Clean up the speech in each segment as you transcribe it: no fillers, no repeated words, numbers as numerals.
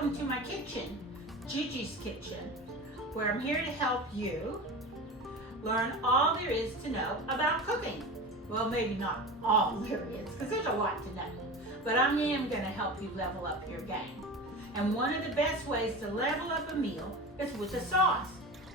welcome to my kitchen, Gigi's kitchen, where I'm here to help you learn all there is to know about cooking. Well, maybe not all there is, because there's a lot to know, but I am going to help you level up your game. And one of the best ways to level up a meal is with a sauce.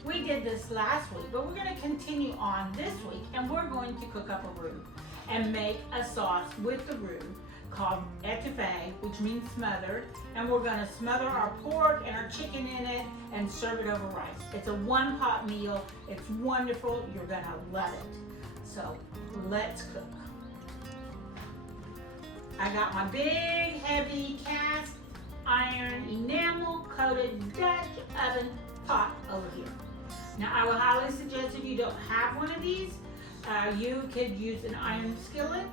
We did this last week, but we're going to continue on this week, and we're going to cook up a roux and make a sauce with the roux called Etouffee, which means smothered, and we're going to smother our pork and our chicken in it and serve it over rice. It's a one-pot meal. It's wonderful. You're going to love it. So let's cook. I got my big, heavy cast iron enamel coated Dutch oven pot over here. Now I would highly suggest if you don't have one of these, you could use an iron skillet.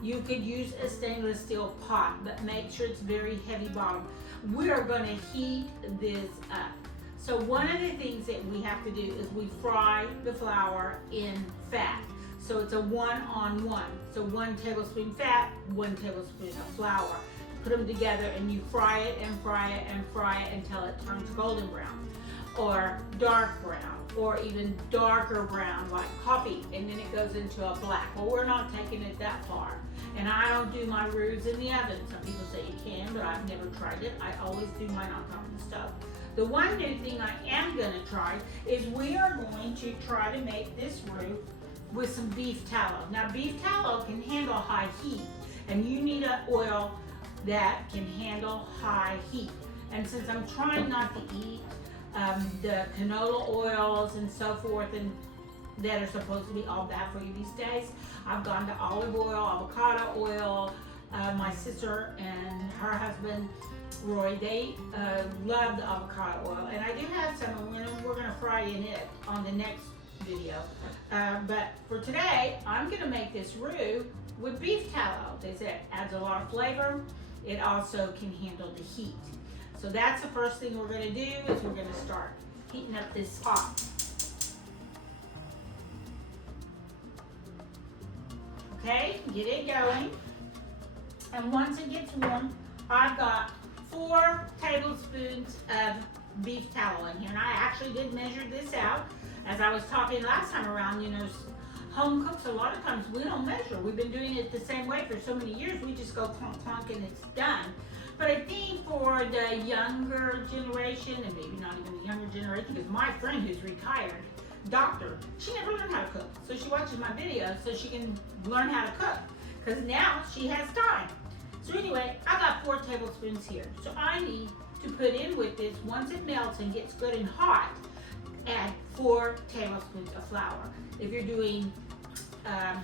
You could use a stainless steel pot, but make sure it's very heavy bottom. We are going to heat this up. So one of the things that we have to do is we fry the flour in fat. So it's a 1-on-1. So 1 tablespoon fat, 1 tablespoon of flour. Put them together and you fry it and fry it and fry it until it turns golden brown or dark brown or even darker brown like coffee, and then it goes into a black. Well, we're not taking it that far. And I don't do my roux in the oven. Some people say you can, but I've never tried it. I always do mine on top of the stove. The one new thing I am going to try is we are going to try to make this roux with some beef tallow. Now beef tallow can handle high heat, and you need an oil that can handle high heat. And since I'm trying not to eat the canola oils and so forth, and that are supposed to be all bad for you these days, I've gone to olive oil, avocado oil. My sister and her husband Roy, they love the avocado oil, and I do have some, and we're gonna fry in it on the next video. But for today, I'm gonna make this roux with beef tallow. They say it adds a lot of flavor. It also can handle the heat. So that's the first thing we're gonna do, is we're gonna start heating up this pot. Okay, get it going. And once it gets warm, I've got 4 tablespoons of beef tallow in here. And I actually did measure this out. As I was talking last time around, you know, home cooks, a lot of times we don't measure. We've been doing it the same way for so many years. We just go clunk, clunk, and it's done. But I think for the younger generation, and maybe not even the younger generation, because my friend who's retired, doctor, she never learned how to cook. So she watches my videos so she can learn how to cook, because now she has time. So anyway, I got 4 tablespoons here. So I need to put in with this, once it melts and gets good and hot, add 4 tablespoons of flour. If you're doing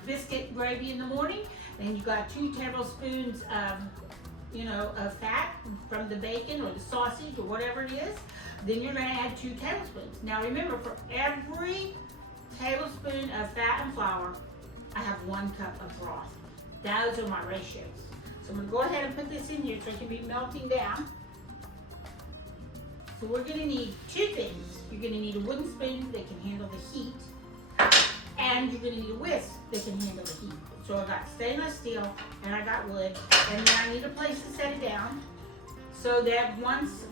biscuit gravy in the morning, then you got 2 tablespoons of, you know, of fat from the bacon or the sausage or whatever it is. Then you're going to add 2 tablespoons. Now remember, for every tablespoon of fat and flour, I have 1 cup of broth. Those are my ratios. So I'm going to go ahead and put this in here so it can be melting down. So we're going to need 2 things. You're going to need a wooden spoon that can handle the heat, and you're going to need a whisk that can handle the heat. So I got stainless steel and I got wood, and then I need a place to set it down so that once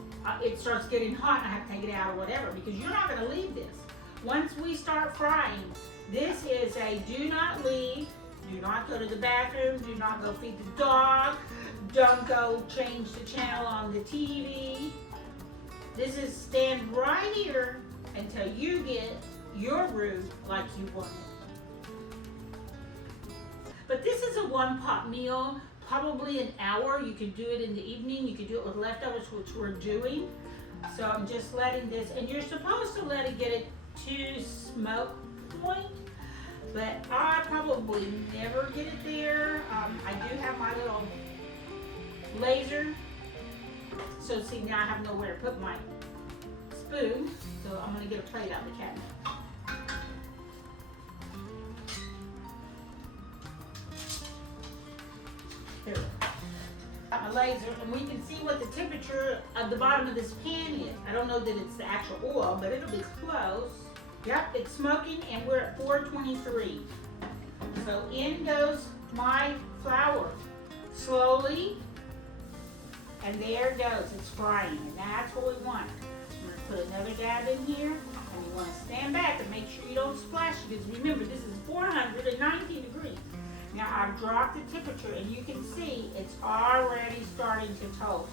it starts getting hot and I have to take it out or whatever, because you're not going to leave this. Once we start frying, this is a do not leave, do not go to the bathroom, do not go feed the dog, don't go change the channel on the TV. This is stand right here until you get your roux like you want it. But this is a 1-pot meal, probably an hour. You could do it in the evening. You could do it with leftovers, which we're doing. So I'm just letting this, and you're supposed to let it get it to smoke point, but I probably never get it there. I do have my little laser. So see, now I have nowhere to put my spoon. So I'm gonna get a plate out of the cabinet. Here. Got my laser, and we can see what the temperature of the bottom of this pan is. I don't know that it's the actual oil, but it'll be close. Yep, it's smoking, and we're at 423. So in goes my flour. Slowly And there it goes, it's frying, and that's what we want. I'm going to put another dab in here, and you want to stand back and make sure you don't splash it, because remember, this is 490 degrees. Now I've dropped the temperature, and you can see it's already starting to toast.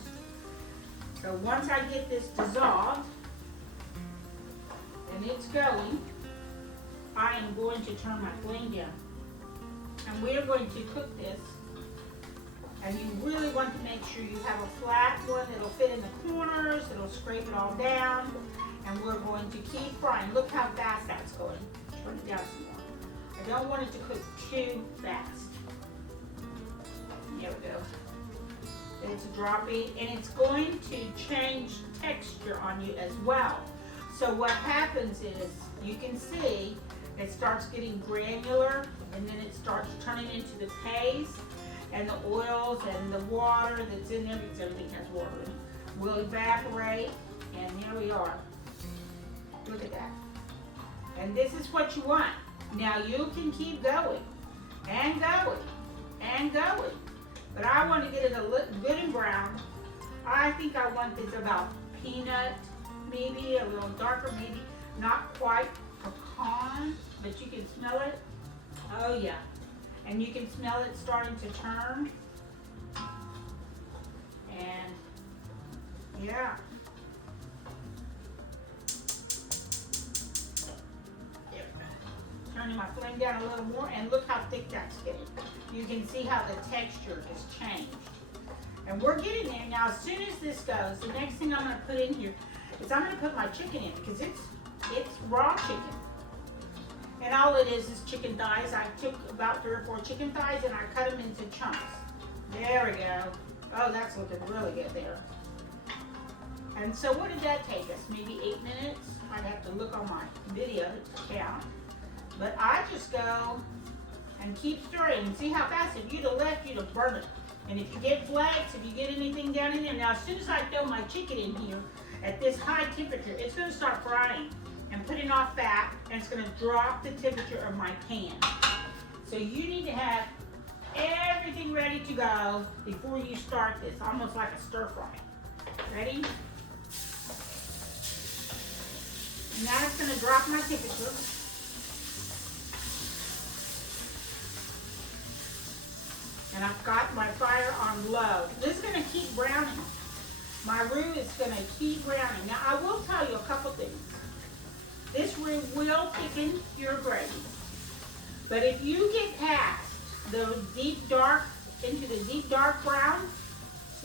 So once I get this dissolved, and it's going, I am going to turn my flame down. And we're going to cook this. And you really want to make sure you have a flat one that'll fit in the corners, it'll scrape it all down, and we're going to keep frying. Look how fast that's going. Turn it down some more. I don't want it to cook too fast. There we go. It's dropping, and it's going to change texture on you as well. So what happens is, you can see, it starts getting granular, and then it starts turning into the paste. And the oils and the water that's in there, because everything has water in it, will evaporate, and here we are. Look at that. And this is what you want. Now you can keep going, and going, and going. But I want to get it a little good and brown. I think I want this about peanut, maybe a little darker, maybe not quite pecan, but you can smell it. Oh yeah. And you can smell it starting to turn. And yeah. Turning my flame down a little more, and look how thick that's getting. You can see how the texture has changed. And we're getting there. Now as soon as this goes, the next thing I'm gonna put in here is I'm gonna put my chicken in, because it's raw chicken. And all it is chicken thighs. I took about 3 or 4 chicken thighs and I cut them into chunks. There we go. Oh, that's looking really good there. And so what did that take us? Maybe 8 minutes? I'd have to look on my video to count. But I just go and keep stirring. And see how fast? If you'd have left, you'd have burned it. And if you get flakes, if you get anything down in there. Now, as soon as I throw my chicken in here at this high temperature, it's going to start frying and putting off fat, and it's going to drop the temperature of my pan. So you need to have everything ready to go before you start this, almost like a stir fry. Ready? And now it's going to drop my temperature. And I've got my fire on low. This is going to keep browning. My roux is going to keep browning. Now I will tell you a couple things. This roux will thicken your gravy. But if you get past the deep dark, into the deep dark brown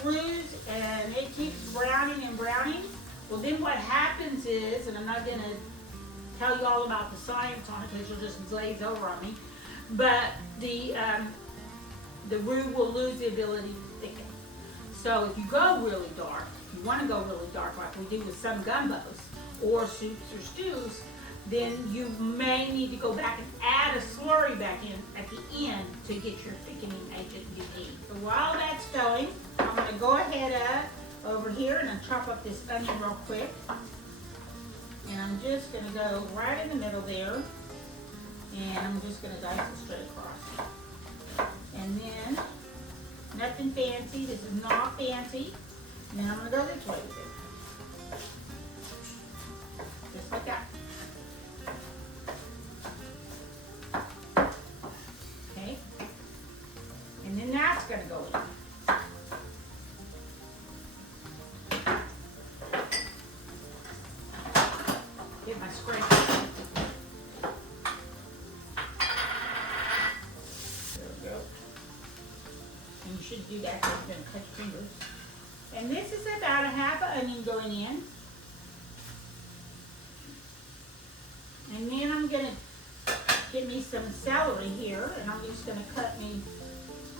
roux, and it keeps browning and browning, well then what happens is, and I'm not going to tell you all about the science on it because you'll just glaze over on me, but the roux will lose the ability to thicken. So if you go really dark, if you want to go really dark like we do with some gumbos, or soups or stews, then you may need to go back and add a slurry back in at the end to get your thickening agent you need. So while that's going, I'm going to go ahead over here and chop up this onion real quick. And I'm just going to go right in the middle there, and I'm just going to dice it straight across. And then, nothing fancy, this is not fancy. And then I'm going to go this way with it. Just like that. Okay. And then that's going to go in. Get my scraper. There we go. And you should do that because you're going to cut your fingers. And this is about a half an onion going in. And then I'm going to get me some celery here, and I'm just going to cut me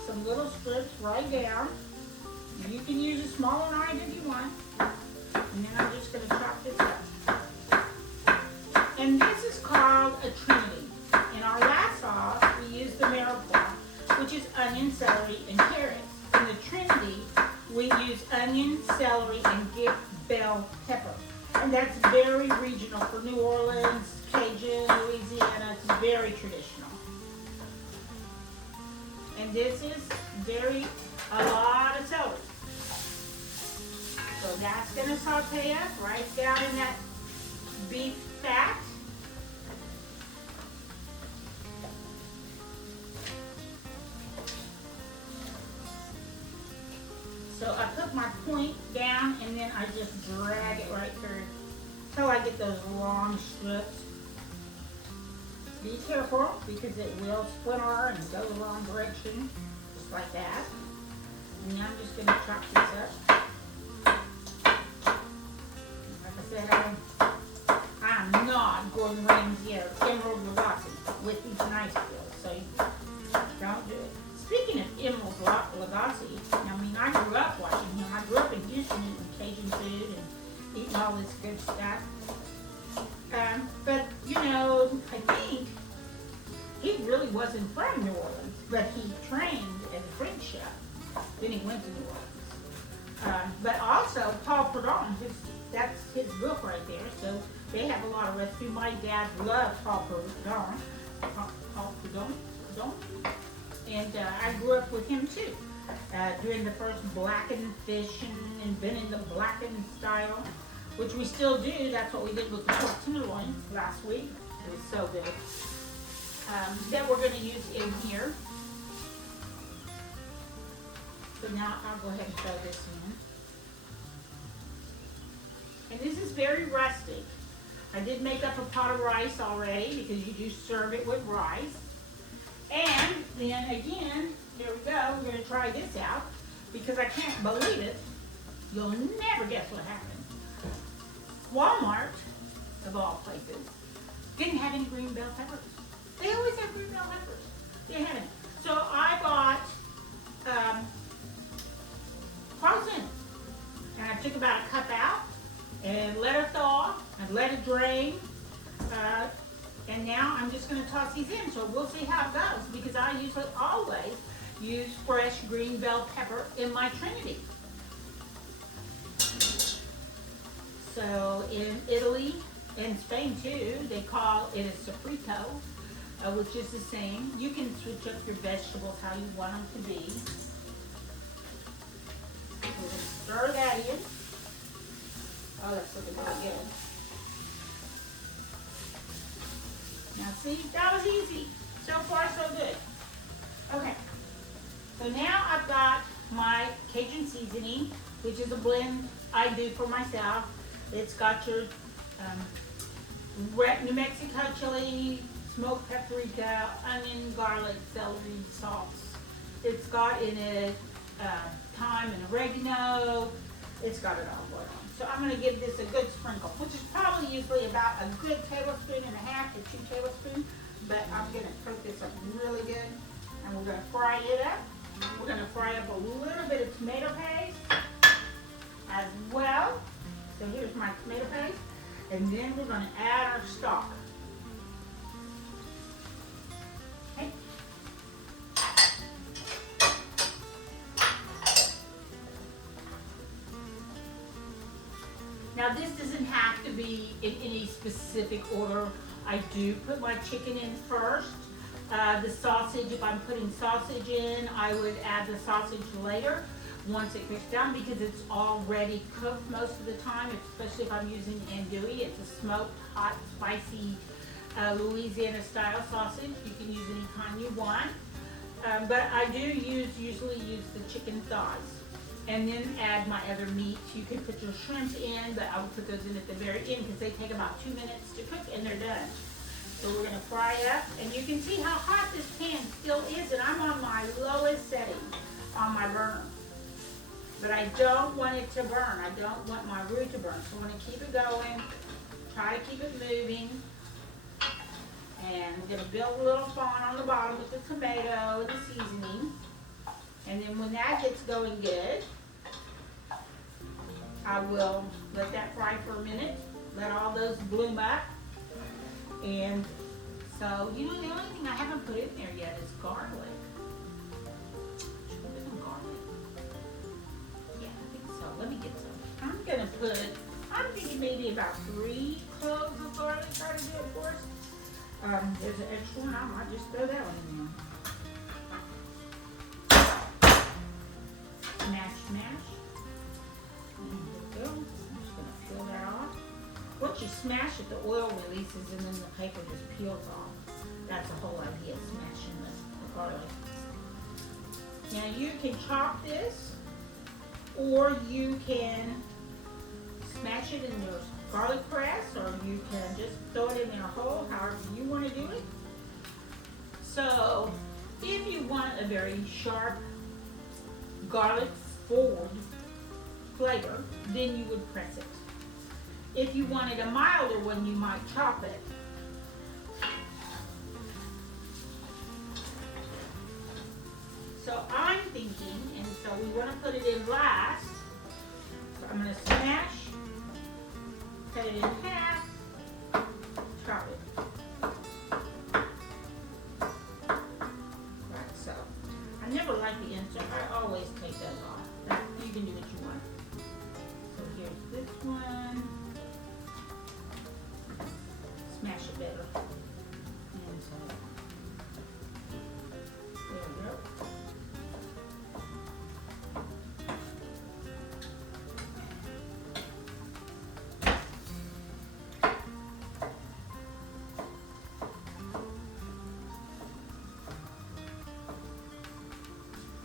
some little strips right down. And you can use a smaller knife if you want. And then I'm just going to chop this up. And this is called a trinity. In our last sauce, we used the mirepoix, which is onion, celery, and carrots. In the trinity, we use onion, celery, and bell pepper. And that's very regional for New Orleans, Cajun, Louisiana. It's very traditional. And this is a lot of celery. So that's going to saute up right down in that beef fat. So I put my point down and then I just drag it right through until I get those long strips. Be careful because it will splinter and go the wrong direction, just like that. And now I'm just going to chop this up. Like I said, I'm not Gordon Ramsay or Emerald Lagasse with these knife skills, so you don't do it. Speaking of Emerald Lagasse, I mean, I grew up watching him. I grew up in Houston eating Cajun food and eating all this good stuff. But, you know, I think he really wasn't from New Orleans, but he trained as a French chef. Then he went to New Orleans. But also, Paul Prudhomme, that's his book right there. So they have a lot of recipes. My dad loved Paul Prudhomme. And I grew up with him too. During the first blackened fish and invented the blackened style, which we still do. That's what we did with the pork tenderloin last week. It was so good. That we're going to use in here. So now I'll go ahead and throw this in. And this is very rustic. I did make up a pot of rice already because you do serve it with rice. And then again, here we go, we're going to try this out because I can't believe it. You'll never guess what happened. Walmart, of all places, didn't have any green bell peppers. They always have green bell peppers. They haven't. So I bought frozen. And I took about a cup out and let it thaw and let it drain. And now I'm just going to toss these in. So we'll see how it goes because I usually always use fresh green bell pepper in my Trinity. So in Italy and Spain too, they call it a sofrito, which is the same. You can switch up your vegetables how you want them to be. We're going to stir that in. Oh, that's looking really good. Now see, that was easy. So far, so good. Okay. So now I've got my Cajun seasoning, which is a blend I do for myself. It's got your New Mexico chili, smoked paprika, onion, garlic, celery, salts. It's got in it thyme and oregano. It's got it all going on. So I'm going to give this a good sprinkle, which is probably usually about a good tablespoon and a half to 2 tablespoons. But I'm going to cook this up really good. And we're going to fry it up. We're going to fry up a little bit of tomato paste as well. So here's my tomato paste. And then we're going to add our stock. Okay. Now this doesn't have to be in any specific order. I do put my chicken in first. The sausage, if I'm putting sausage in, I would add the sausage later once it cooks down because it's already cooked most of the time, especially if I'm using andouille. It's a smoked, hot, spicy Louisiana style sausage. You can use any kind you want. But I do usually use the chicken thighs and then add my other meats. You can put your shrimp in, but I will put those in at the very end because they take about 2 minutes to cook and they're done. So we're going to fry it up, and you can see how hot this pan still is, and I'm on my lowest setting on my burner. But I don't want it to burn. I don't want my roux to burn. So I want to keep it going, try to keep it moving. And we're going to build a little fond on the bottom with the tomato and the seasoning. And then when that gets going good, I will let that fry for a minute, let all those bloom up. And so, you know, the only thing I haven't put in there yet is garlic. Should I put some garlic? Yeah, I think so. Let me get some. I'm thinking maybe about 3 cloves of garlic. Try to do it for us. There's an extra one. I might just throw that one in there. Smash, smash. And we're you smash it, the oil releases and then the paper just peels off. That's the whole idea of smashing the garlic. Now you can chop this, or you can smash it in your garlic press, or you can just throw it in there whole, however you want to do it. So if you want a very sharp garlic forward flavor, then you would press it. If you wanted a milder one, you might chop it. So I'm thinking, and so we want to put it in last. So I'm going to smash, cut it in half, chop it. Like so. I never like the insert. I always take those off. You can do what you want. So here's this one. Smash it better. And so there we go.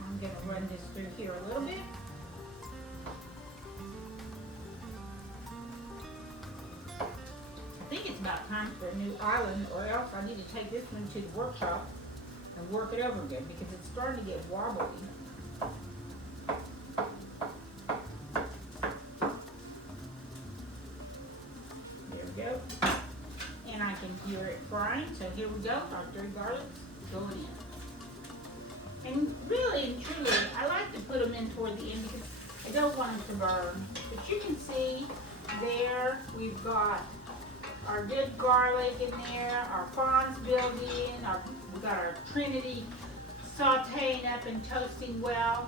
I'm going to run this through here a little bit. I think it's about time for a new island, or else I need to take this one to the workshop and work it over again because it's starting to get wobbly. There we go. And I can hear it frying, so here we go. Our 3 garlics going in. And really and truly, I like to put them in toward the end because I don't want them to burn. But you can see there we've got our good garlic in there, our fawns building, we've got our Trinity sauteing up and toasting well.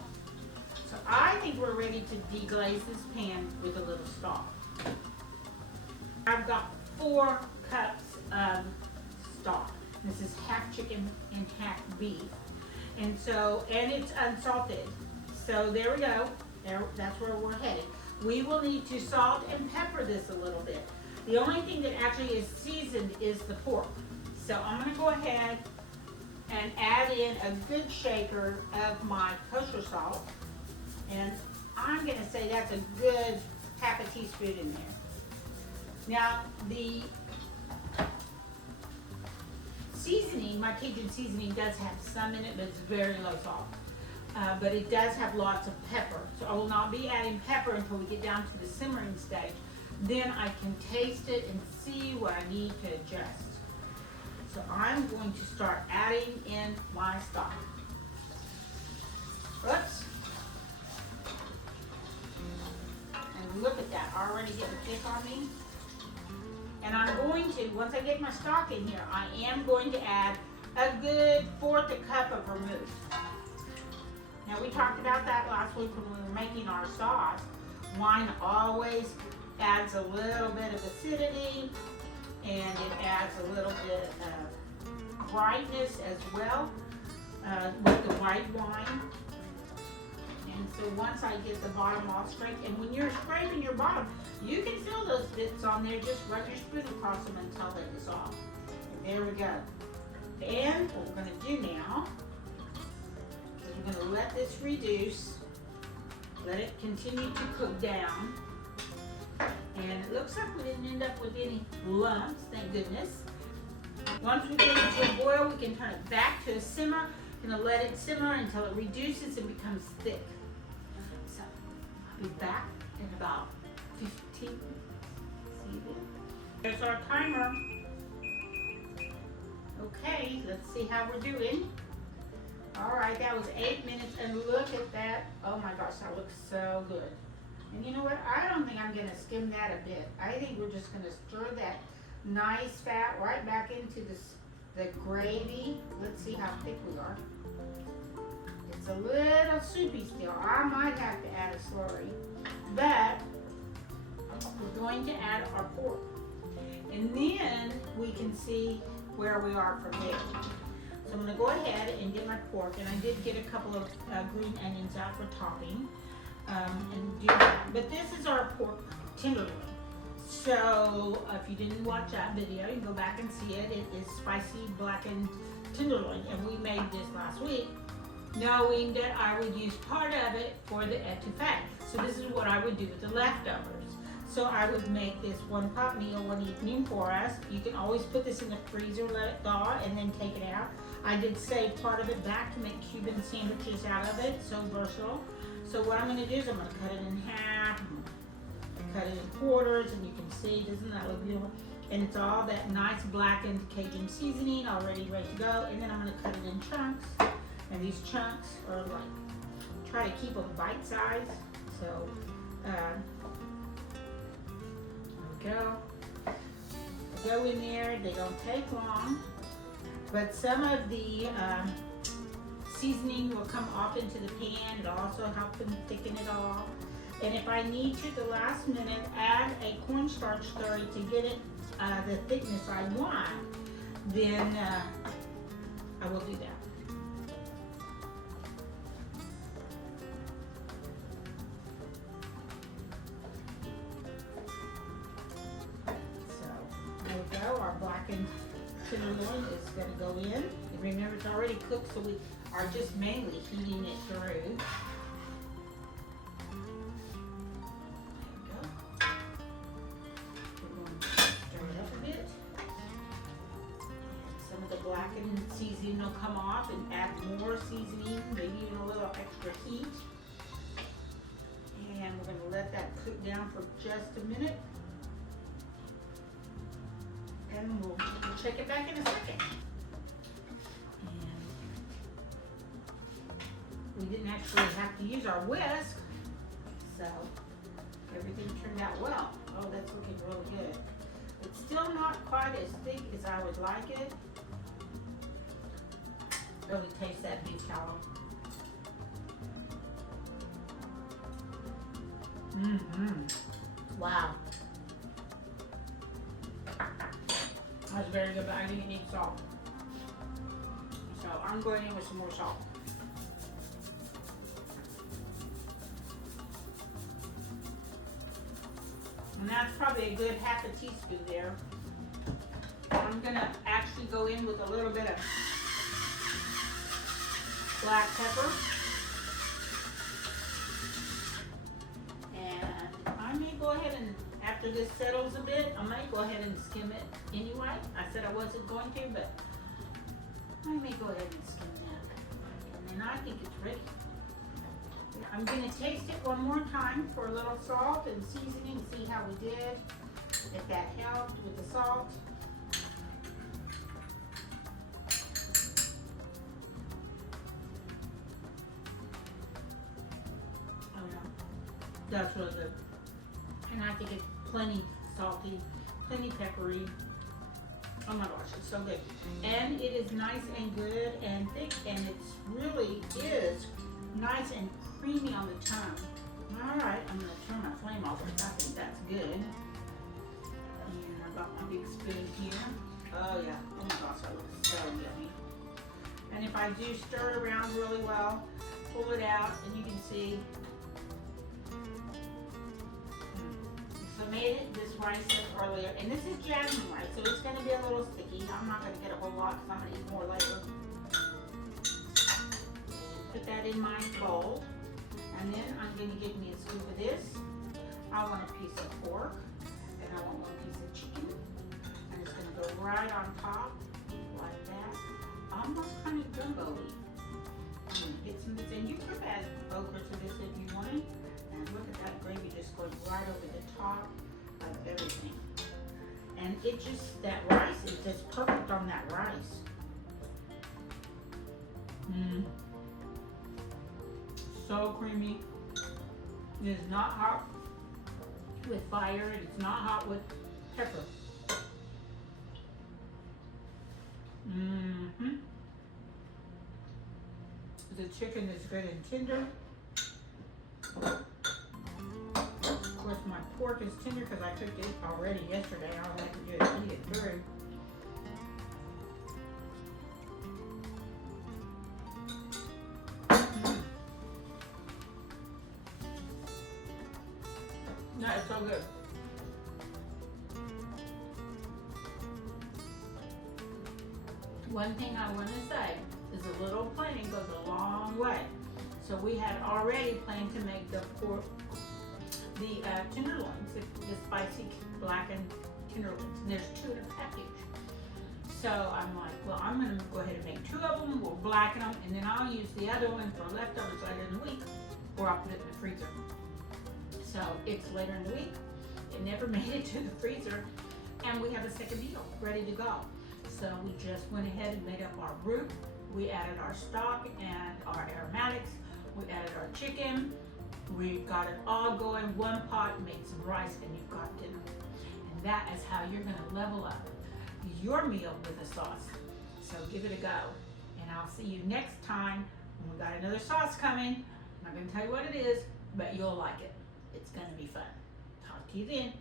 So I think we're ready to deglaze this pan with a little stock. I've got 4 cups of stock. This is half chicken and half beef. And so, and it's unsalted. So there we go. There, that's where we're headed. We will need to salt and pepper this a little bit. The only thing that actually is seasoned is the pork. So I'm going to go ahead and add in a good shaker of my kosher salt. And I'm going to say that's a good half a teaspoon in there. Now the seasoning, my Cajun seasoning does have some in it, but it's very low salt. But it does have lots of pepper. So I will not be adding pepper until we get down to the simmering stage. Then I can taste it and see what I need to adjust. So I'm going to start adding in my stock. Oops. And look at that, already getting thick on me. And I'm going to, once I get my stock in here, I am going to add a good 1/4 cup of vermouth. Now we talked about that last week when we were making our sauce. Wine always adds a little bit of acidity, and it adds a little bit of brightness as well with the white wine. And so once I get the bottom all scraped, and when you're scraping your bottom, you can feel those bits on there, just run your spoon across them until they dissolve. And there we go. And what we're going to do now is we're going to let this reduce, let it continue to cook down. And it looks like we didn't end up with any lumps, thank goodness. Once we get it to a boil, we can turn it back to a simmer. We're going to let it simmer until it reduces and becomes thick. So I'll be back in about 15 minutes. See you then. There's our timer. Okay, let's see how we're doing. All right, that was 8 minutes, and look at that. Oh my gosh, that looks so good. And you know what? I don't think I'm going to skim that a bit. I think we're just going to stir that nice fat right back into the gravy. Let's see how thick we are. It's a little soupy still. I might have to add a slurry. But we're going to add our pork. And then we can see where we are from there. So I'm going to go ahead and get my pork. And I did get a couple of green onions out for topping. And do that. But this is our pork tenderloin. So if you didn't watch that video, you can go back and see it. It is spicy blackened tenderloin, and we made this last week, knowing that I would use part of it for the etouffee. So this is what I would do with the leftovers. So I would make this one pot meal one evening for us. You can always put this in the freezer, let it thaw, and then take it out. I did save part of it back to make Cuban sandwiches out of it, so versatile. So what I'm gonna do is I'm gonna cut it in half, cut it in quarters, and you can see, doesn't that look beautiful? And it's all that nice blackened Cajun seasoning already ready to go. And then I'm gonna cut it in chunks. And these chunks are like, try to keep them bite size. So, there we go. They go in there, they don't take long. But some of the seasoning will come off into the pan. It'll also help them thicken it all. And if I need to, the last minute, add a cornstarch slurry to get it the thickness I want, then I will do that. So there we go. Our blackened tenderloin is going to go in. And remember, it's already cooked, so we are just mainly heating it through. Blackened seasoning will come off, and add more seasoning, maybe even a little extra heat. And we're going to let that cook down for just a minute. And we'll check it back in a second. And we didn't actually have to use our whisk, so everything turned out well. Oh, that's looking really good. It's still not quite as thick as I would like it. Really taste that beef tallow. Wow. That's very good, but I didn't need salt. So I'm going in with some more salt. And that's probably a good half a teaspoon there. I'm gonna actually go in with a little bit of black pepper, and I may go ahead and, after this settles a bit, I might go ahead and skim it anyway. I said I wasn't going to, but I may go ahead and skim that, and then I think it's ready. I'm going to taste it one more time for a little salt and seasoning, see how we did, if that helped with the salt. That's really good. And I think it's plenty salty, plenty peppery. Oh my gosh, it's so good. And it is nice and good and thick, and it really is nice and creamy on the tongue. All right, I'm gonna turn my flame off. I think that's good. And I got my big spoon here. Oh yeah, oh my gosh, that looks so yummy. And if I do stir it around really well, pull it out, and you can see, made it this rice up earlier, and this is jasmine rice, so it's going to be a little sticky. I'm not going to get a whole lot because I'm going to eat more later. Put that in my bowl, and then I'm going to give me a scoop of this. I want a piece of pork, and I want one piece of chicken, and it's going to go right on top like that, almost kind of gumbo-y. I'm going to get some of this, and you could add okra to this if you wanted. And look at that gravy just going right over the top of everything. And it just, that rice is just perfect on that rice. So creamy. It is not hot with fire. It's not hot with pepper. The chicken is good and tender. Of course, my pork is tender because I cooked it already yesterday. All I have to do is heat it through. That is so good. One thing I want to say is a little planning goes a long way. So we had already planned to make the tenderloins, the spicy blackened tenderloins. And there's 2 in a package. So I'm like, well, I'm gonna go ahead and make 2 of them. We'll blacken them, and then I'll use the other one for leftovers later in the week, or I'll put it in the freezer. So it's later in the week. It never made it to the freezer, and we have a second meal ready to go. So we just went ahead and made up our roux. We added our stock and our aromatics. We added our chicken. We got it all going, one pot, made some rice, and you've got dinner. And that is how you're gonna level up your meal with a sauce. So give it a go. And I'll see you next time. We got another sauce coming. I'm not gonna tell you what it is, but you'll like it. It's gonna be fun. Talk to you then.